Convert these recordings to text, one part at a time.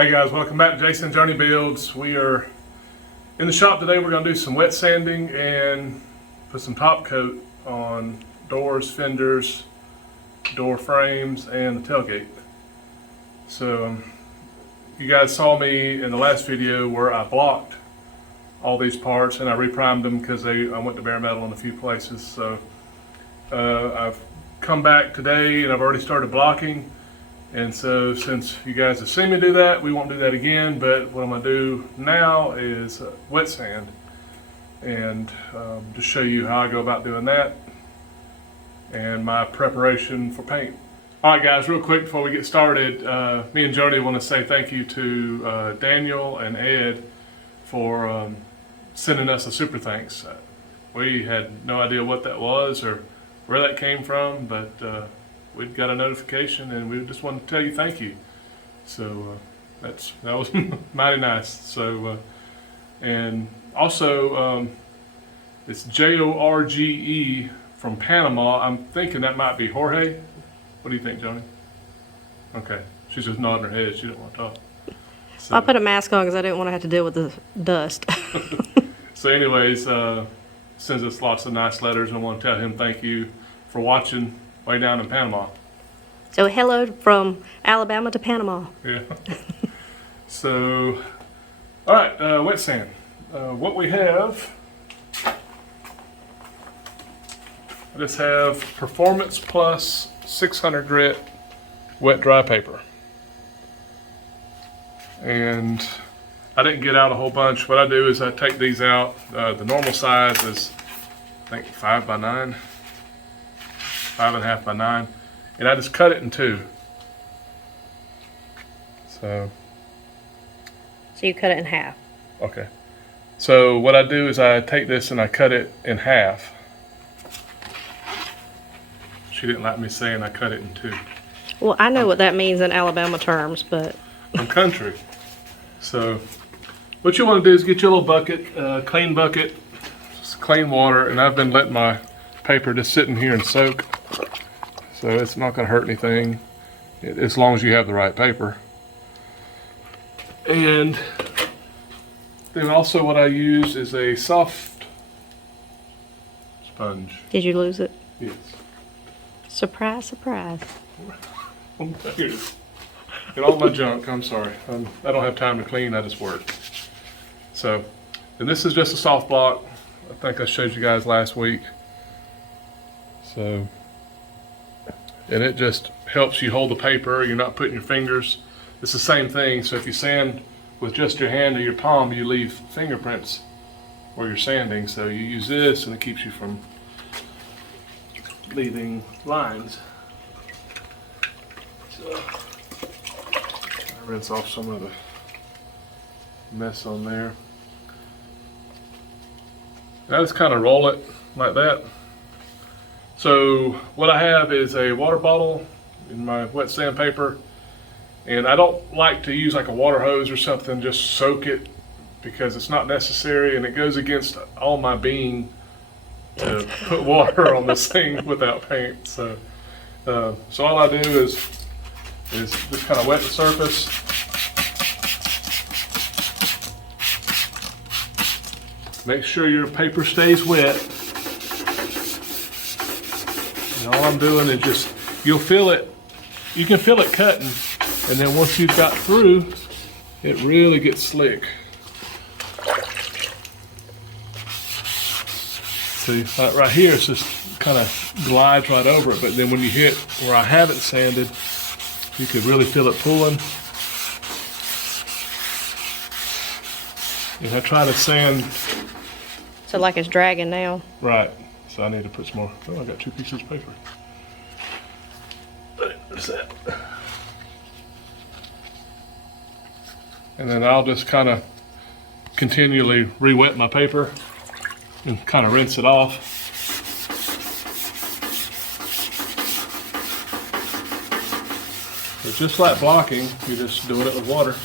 Hey guys, welcome back to Jason Journey Builds. We are in the shop today. We're going to do some wet sanding and put some top coat on doors, fenders, door frames, and the tailgate. So you guys saw me in the last video where I blocked all these parts and I reprimed them because I went to bare metal in a few places. So I've come back today and I've already started blocking. And so since you guys have seen me do that, we won't do that again, but what I'm going to do now is wet sand and just show you how I go about doing that and my preparation for paint. Alright guys, real quick before we get started, me and Jody want to say thank you to Daniel and Ed for sending us a super thanks. We had no idea what that was or where that came from, but we got a notification and we just wanted to tell you thank you. So that was mighty nice. So and also it's Jorge from Panama. I'm thinking that might be Jorge. What do you think, Johnny? Okay, she's just nodding her head. She didn't want to talk. So, I put a mask on because I didn't want to have to deal with the dust. So anyways, sends us lots of nice letters and I want to tell him thank you for watching way down in Panama. So hello from Alabama to Panama. Yeah. So, all right, wet sand. What we have, I just have Performance Plus 600 grit wet dry paper. And I didn't get out a whole bunch. What I do is I take these out. The normal size is, I think, 5 by 9. 5.5 by 9, and I just cut it in two. So you cut it in half. Okay. So what I do is I take this and I cut it in half. She didn't like me saying I cut it in two. Well, I know what that means in Alabama terms, but I'm country. So what you want to do is get your little bucket, clean bucket, just clean water, and I've been letting my paper just sitting here and soak. So it's not going to hurt anything as long as you have the right paper. And then also what I use is a soft sponge. Did you lose it? Yes. Surprise, surprise. Here it is. Get all my junk, I'm sorry. I don't have time to clean, I just work. So, and this is just a soft block. I think I showed you guys last week. So, and it just helps you hold the paper. You're not putting your fingers. It's the same thing. So if you sand with just your hand or your palm, you leave fingerprints where you're sanding. So you use this and it keeps you from leaving lines. So I rinse off some of the mess on there. And I just kind of roll it like that. So what I have is a water bottle in my wet sandpaper, and I don't like to use like a water hose or something, just soak it because it's not necessary and it goes against all my being to put water on this thing without paint. So so all I do is just kind of wet the surface. Make sure your paper stays wet. And all I'm doing is just, you'll feel it, you can feel it cutting, and then once you've got through, it really gets slick. See, right here, it's just kind of glides right over it, but then when you hit where I haven't sanded, you could really feel it pulling. And I try to sand. So like it's dragging now. Right. So I need to put some more. Oh, I got 2 pieces of paper. There's that. And then I'll just kind of continually re-wet my paper and kind of rinse it off. So just like blocking, you're just doing it with water.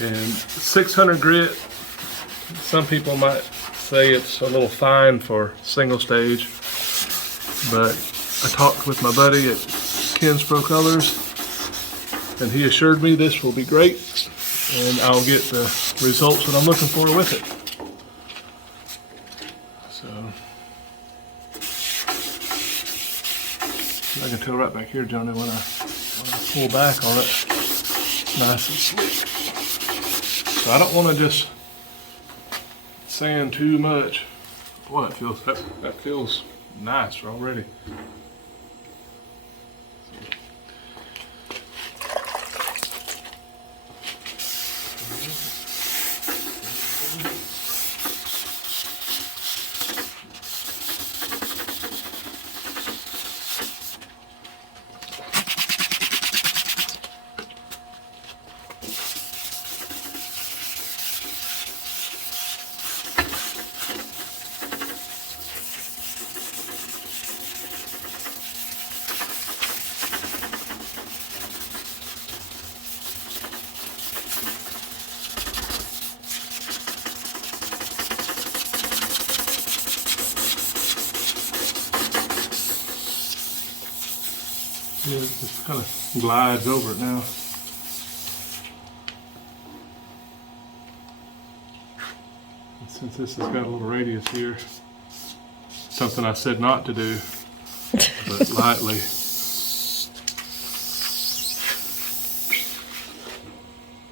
And 600 grit, some people might say it's a little fine for single stage. But I talked with my buddy at Ken's Pro Colors, and he assured me this will be great, and I'll get the results that I'm looking for with it. So I can tell right back here, Johnny, when I pull back on it, nice and slick. So I don't want to just sand too much. Boy, that feels nice already. Yeah, it just kind of glides over it now. And since this has got a little radius here, something I said not to do, but lightly.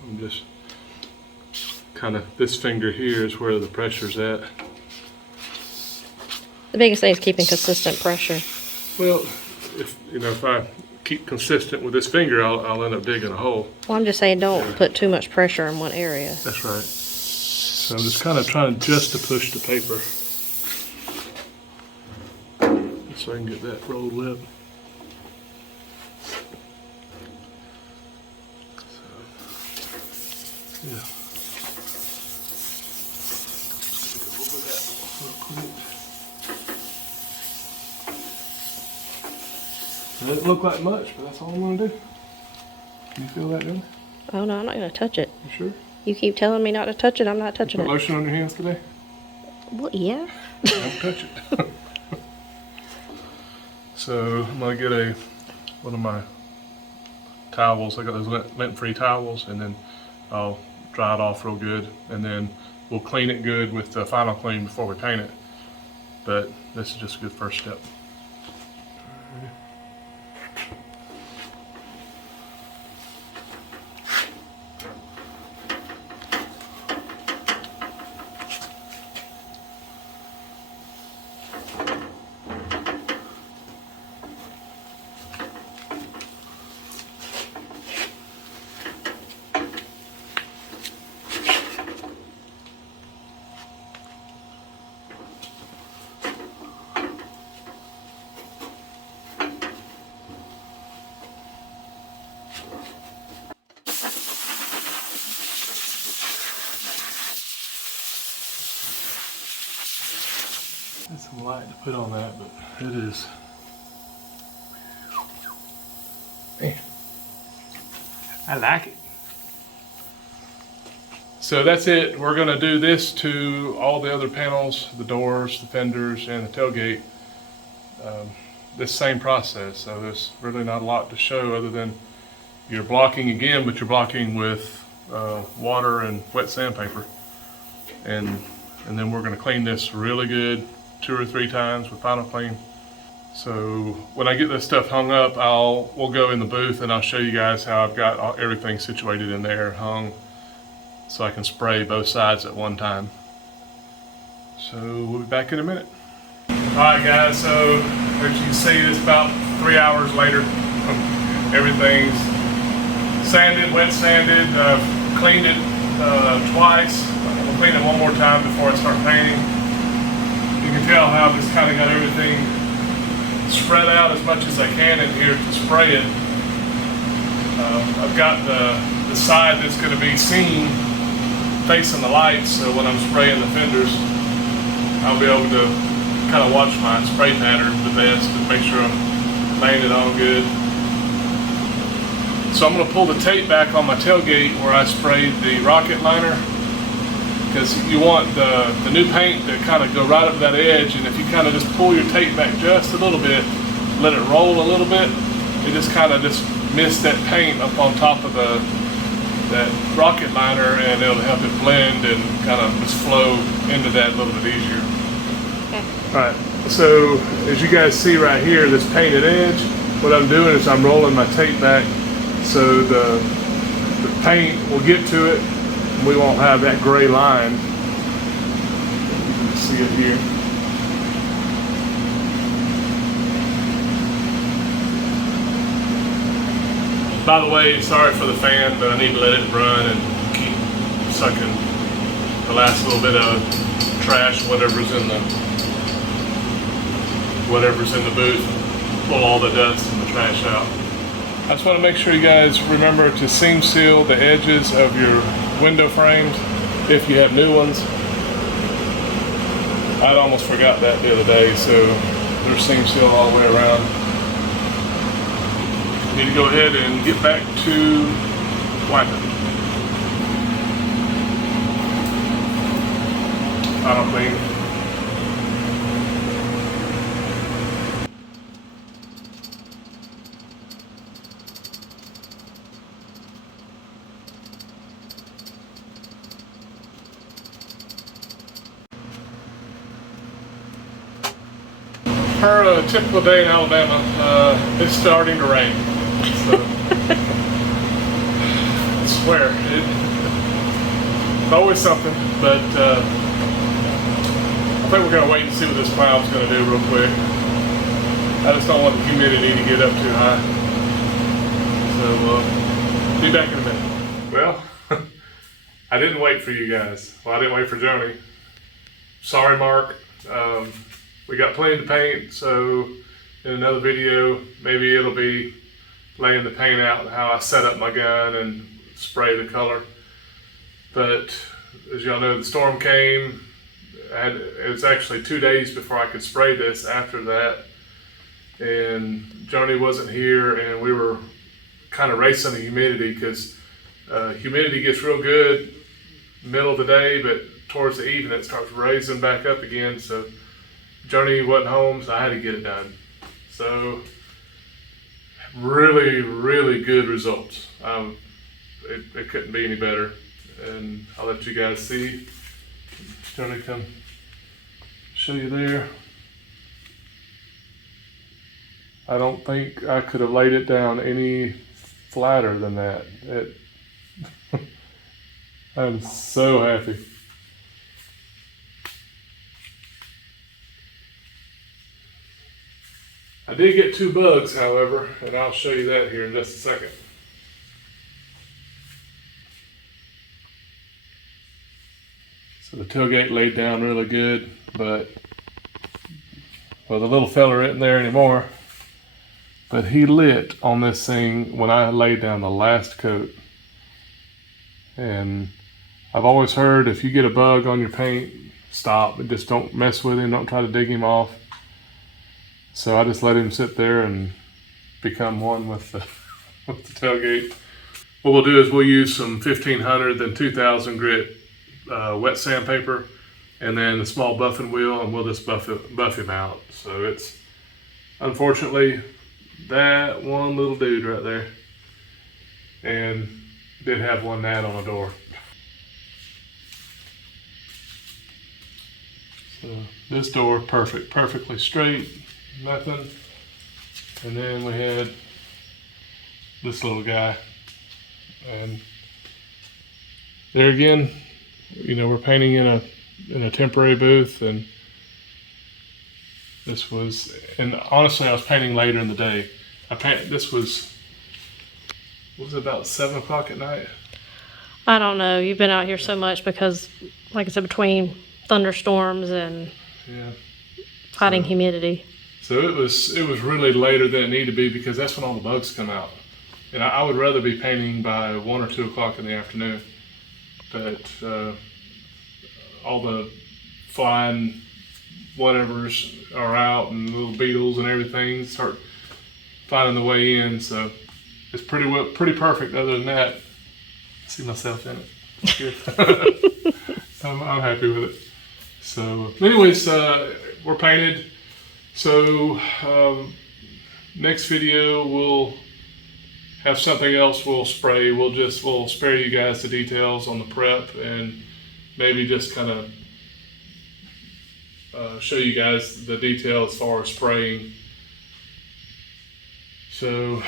I'm just kind of, this finger here is where the pressure's at. The biggest thing is keeping consistent pressure. Well, if I keep consistent with this finger, I'll end up digging a hole. Well, I'm just saying don't put too much pressure in one area. That's right. So I'm just kind of trying just to push the paper so I can get that rolled lip. So, yeah. Just go over that real quick. Doesn't look like much, but that's all I'm gonna do. Can you feel that, Johnny? Oh no, I'm not gonna touch it. You sure? You keep telling me not to touch it, I'm not touching Put it. lotion on your hands today? Well, yeah. Don't touch it. So I'm gonna get one of my towels. I got those lint-free towels, and then I'll dry it off real good, and then we'll clean it good with the final clean before we paint it. But this is just a good first step. That's some light to put on that, but it is. Man, I like it. So that's it. We're going to do this to all the other panels, the doors, the fenders, and the tailgate. This same process. So there's really not a lot to show other than you're blocking again, but you're blocking with water and wet sandpaper. And then we're going to clean this really good 2 or 3 times with final clean. So when I get this stuff hung up, we'll go in the booth and I'll show you guys how I've got everything situated in there, hung, so I can spray both sides at one time. So we'll be back in a minute. Alright guys, so as you can see, it's about 3 hours later. Everything's sanded, wet sanded. I've cleaned it twice. I'll clean it one more time before I start painting. You can tell how I've just kind of got everything spread out as much as I can in here to spray it. I've got the side that's going to be seen facing the lights, so when I'm spraying the fenders, I'll be able to kind of watch my spray pattern the best and make sure I'm laying it on good. So I'm going to pull the tape back on my tailgate where I sprayed the rocket liner, because you want the new paint to kind of go right up to that edge, and if you kind of just pull your tape back just a little bit, let it roll a little bit, it just kind of just mist that paint up on top of that rocket liner, and it'll help it blend and kind of just flow into that a little bit easier. Okay. All right, so as you guys see right here, this painted edge, what I'm doing is I'm rolling my tape back so the paint will get to it and we won't have that gray line. You can see it here. By the way, sorry for the fan, but I need to let it run and keep sucking the last little bit of trash, whatever's in the booth, pull all the dust and the trash out. I just want to make sure you guys remember to seam seal the edges of your window frames if you have new ones. I'd almost forgot that the other day, so they're seam sealed all the way around. Need to go ahead and get back to wiping. I don't think. Per a typical day in Alabama, it's starting to rain. So, I swear, it's always something, but I think we're going to wait and see what this cloud's going to do real quick. I just don't want the humidity to get up too high. So, be back in a minute. Well, I didn't wait for you guys. Well, I didn't wait for Joni. Sorry, Mark. We got plenty to paint, so in another video, maybe it'll be laying the paint out and how I set up my gun and spray the color. But as y'all know, the storm came. It was actually 2 days before I could spray this after that. And Joni wasn't here, and we were kind of racing the humidity because humidity gets real good middle of the day, but towards the evening it starts raising back up again. So Joni wasn't home, so I had to get it done. So really, really good results. It couldn't be any better. And I'll let you guys see. Joni, come show you there. I don't think I could have laid it down any flatter than that. I'm so happy. I did get 2 bugs, however, and I'll show you that here in just a second. So the tailgate laid down really good, but well, the little fella isn't there anymore. But he lit on this thing when I laid down the last coat. And I've always heard if you get a bug on your paint, stop, but just don't mess with him, don't try to dig him off. So I just let him sit there and become one with the tailgate. What we'll do is we'll use some 1500 then 2000 grit wet sandpaper, and then the small buffing wheel, and we'll just buff him out. So it's unfortunately that one little dude right there, and did have one gnat on the door. So this door, perfectly straight, nothing. And then we had this little guy, and there again, you know, we're painting in a temporary booth, and this was, and honestly, I was painting later in the day. This was it about 7 o'clock at night? I don't know. You've been out here so much because, like I said, between thunderstorms and fighting humidity. So it was really later than it needed to be, because that's when all the bugs come out. And I would rather be painting by 1 or 2 o'clock in the afternoon. But all the flying whatevers are out, and little beetles and everything start finding the way in. So it's pretty perfect. Other than that, I see myself in it. It's good. I'm happy with it. So, anyways, we're painted. So, next video we'll have something else we'll spray. We'll spare you guys the details on the prep and maybe just kind of show you guys the detail as far as spraying. So,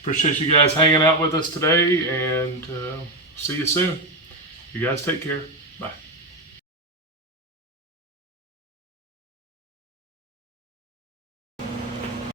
appreciate you guys hanging out with us today, and see you soon. You guys take care.